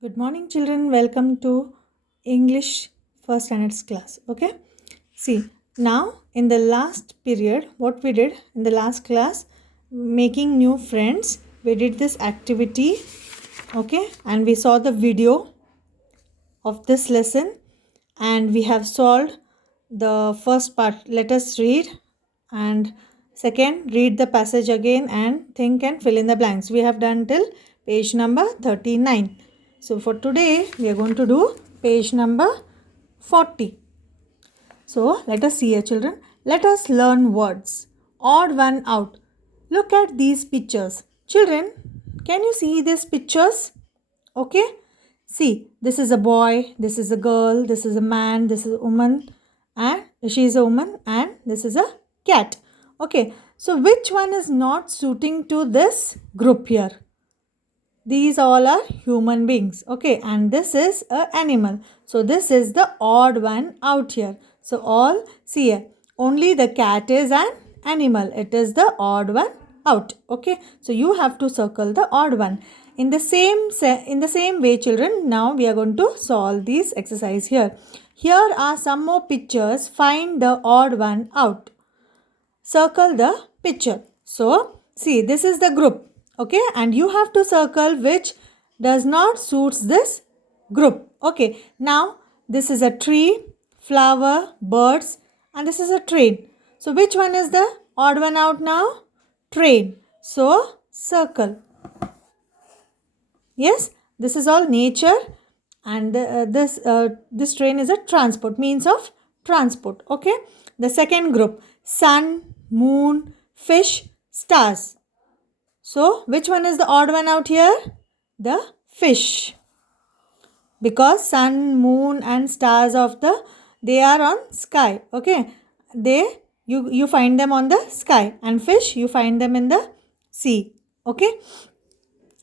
Good morning, children. Welcome to English first standards class. Okay. See, now in the last period, what we did in the last class, making new friends, we did this activity. Okay. And we saw the video of this lesson and we have solved the first part. Let us read, and second, read the passage again and think and fill in the blanks. We have done till page number 39. So for today we are going to do page number 40. So let us see here, children. Let us learn words. Odd one out. Look at these pictures. Children, can you see these pictures? Okay. See, this is a boy, this is a girl, this is a man, this is a woman, and she is a woman, and this is a cat. Okay. So which one is not suiting to this group here? These all are human beings. Okay. And this is an animal. So this is the odd one out here. So all, see here, only the cat is an animal. It is the odd one out. Okay. So you have to circle the odd one. In the same way, children, now we are going to solve this exercise here. Here are some more pictures. Find the odd one out. Circle the picture. So, see, this is the group. Okay, and you have to circle which does not suits this group. Okay, now this is a tree, flower, birds, and this is a train. So, which one is the odd one out now? Train. So, circle. Yes, this is all nature, and this train is a transport, means of transport. Okay. The second group, sun, moon, fish, stars. So which one is the odd one out here? The fish, because sun, moon, and stars they are on sky. Okay, you find them on the sky, and fish you find them in the sea. Okay.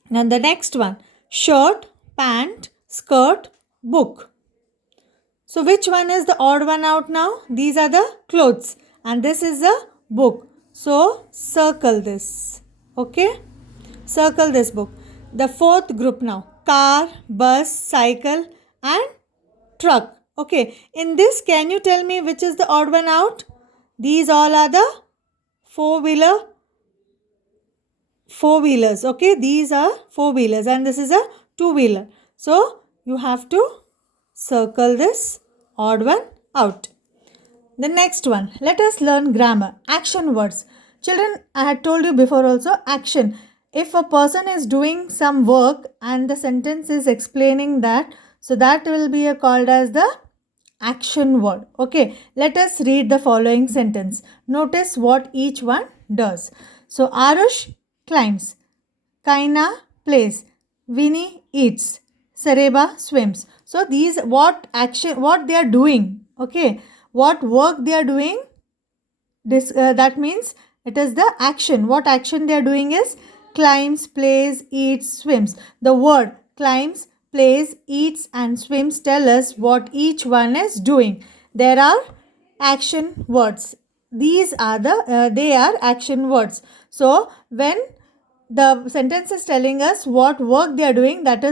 Now the next one, shirt, pant, skirt, book. So which one is the odd one out now? These are the clothes and this is a book. So circle this. Okay. Circle this book. The fourth group now, car, bus, cycle and truck. Okay. In this, can you tell me which is the odd one out? These all are the four-wheelers. Okay, these are four-wheelers and this is a two-wheeler. So you have to circle this odd one out. The next one, let us learn grammar. Action words. Children, I had told you before also, action. If a person is doing some work and the sentence is explaining that, so that will be called as the action word. Okay, let us read the following sentence. Notice what each one does. So Arush climbs, Kaina plays, Winnie eats, Sareba swims. So these what they are doing. Okay, what work they are doing. That means it is the action. What action they are doing is climbs, plays, eats, swims. The word climbs, plays, eats and swims tell us what each one is doing. There are action words. These are they are action words. So when the sentence is telling us what work they are doing, that word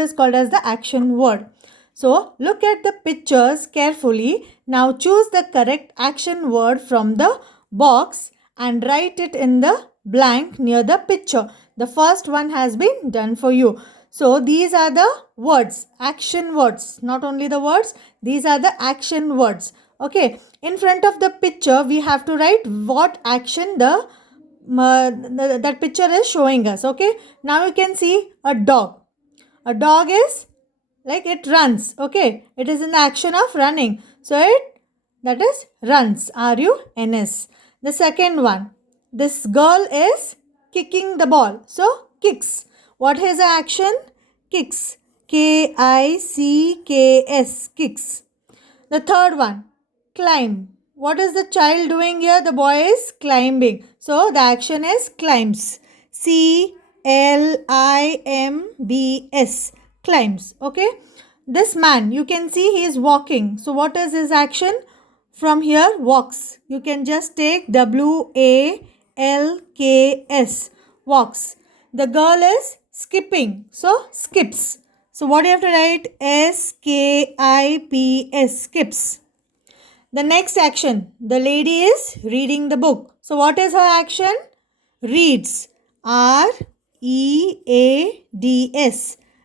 is called as the action word. So look at the pictures carefully. Now choose the correct action word from the box and write it in the blank near the picture. The first one has been done for you. So these are the words, action words, not only the words, these are the action words. Okay, in front of the picture we have to write what action that picture is showing us. Okay, now you can see a dog. A dog is like it runs. Okay, it is in the action of running, so that is runs, runs. The second one, this girl is kicking the ball, so kicks. What is the action? Kicks, KICKS, kicks. The third one, climb. What is the child doing here? The boy is climbing, so the action is climbs, CLIMBS, climbs. Okay, this man, you can see he is walking. So what is his action? From here, walks. You can just take WALKS, walks. The girl is skipping. So skips. So what do you have to write? S-K-I-P-S, skips. The next action, the lady is reading the book. So what is her action? Reads. R-E-A-D-S.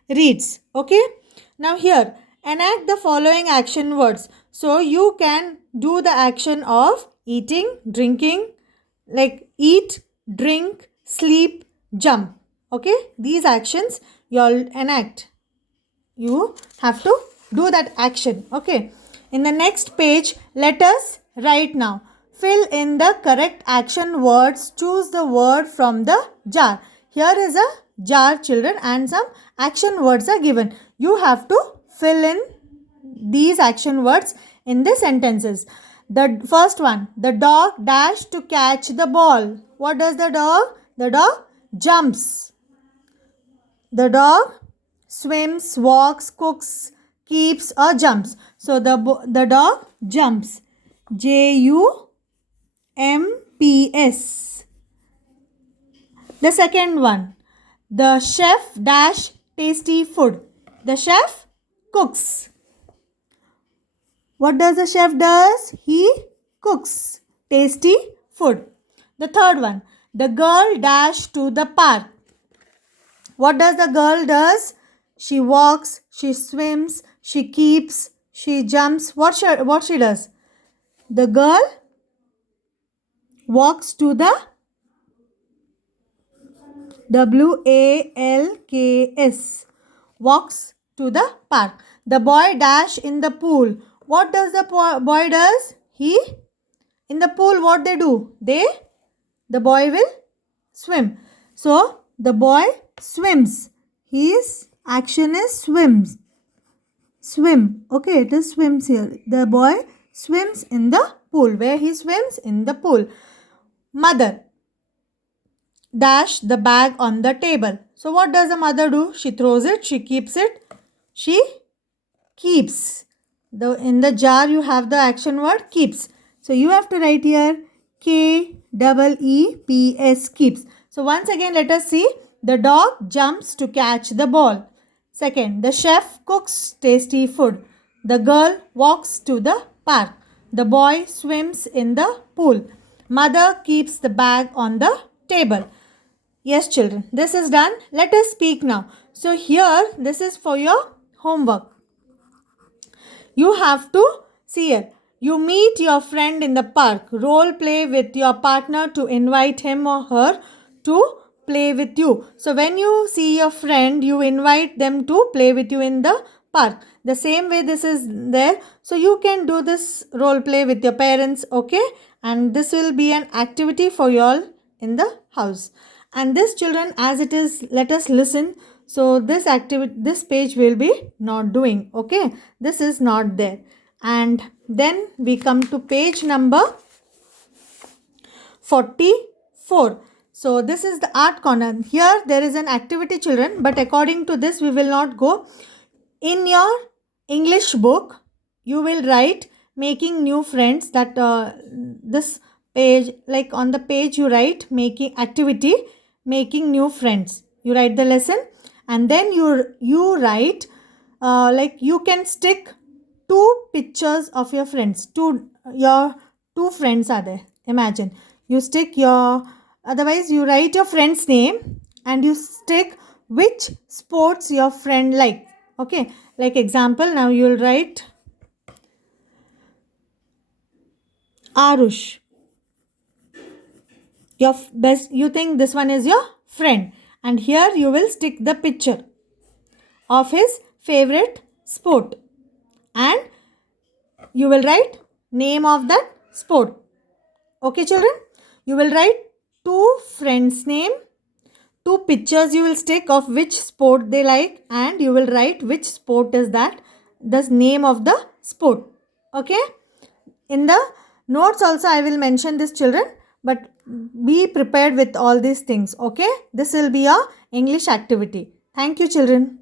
Reads. Okay. Now here, enact the following action words. So you can do the action of eating, drinking, like eat, drink, sleep, jump. Okay. These actions you all enact. You have to do that action. Okay. In the next page, let us write now. Fill in the correct action words. Choose the word from the jar. Here is a jar, children, and some action words are given. You have to fill in these action words in the sentences. The first one, the dog dashed to catch the ball. What does the dog? The dog jumps. The dog swims, walks, cooks, keeps, or jumps. So the dog jumps. J-U-M-P-S. The second one, the chef dash tasty food. The chef cooks. What does the chef does? He cooks tasty food. The third one, the girl dash to the park. What does the girl does? She walks, she swims, she keeps, she jumps. What she does? The girl walks to the W-A-L-K-S. Walks to the park. The boy dash in the pool. What does the boy does? He in the pool. What they do? The boy will swim. So the boy swims. His action is swims. Swim. Okay, it is swims here. The boy swims in the pool. Where he swims? In the pool. Mother dash the bag on the table. So what does the mother do? She throws it. She keeps it. She keeps. In the jar you have the action word keeps. So you have to write here K-E-E-P-S, keeps. So once again let us see. The dog jumps to catch the ball. Second, the chef cooks tasty food. The girl walks to the park. The boy swims in the pool. Mother keeps the bag on the table. Yes, children, this is done. Let us speak now. So here, this is for your homework. You have to see here. You meet your friend in the park. Role play with your partner to invite him or her to play with you. So when you see your friend, you invite them to play with you in the park. The same way this is there. So you can do this role play with your parents, okay? And this will be an activity for you all in the house. And this, children, as it is, let us listen. So this page will be not doing, okay? This is not there. And then we come to page number 44. So this is the art corner. Here there is an activity, children, but according to this we will not go. In your English book, you will write making new friends. That this page, like on the page you write making activity, making new friends. You write the lesson and then you write like you can stick 2 pictures of your friends. Your two friends are there. Imagine you stick your, otherwise you write your friend's name and you stick which sports your friend like. Okay, like example, now you will write Arush. Your best, you think this one is your friend, and here you will stick the picture of his favorite sport and you will write name of that sport. Okay, children, you will write 2 friends' name, 2 pictures you will stick of which sport they like, and you will write which sport is that, the name of the sport. Okay, in the notes also I will mention this, children, but be prepared with all these things. Okay, this will be a English activity. Thank you, children.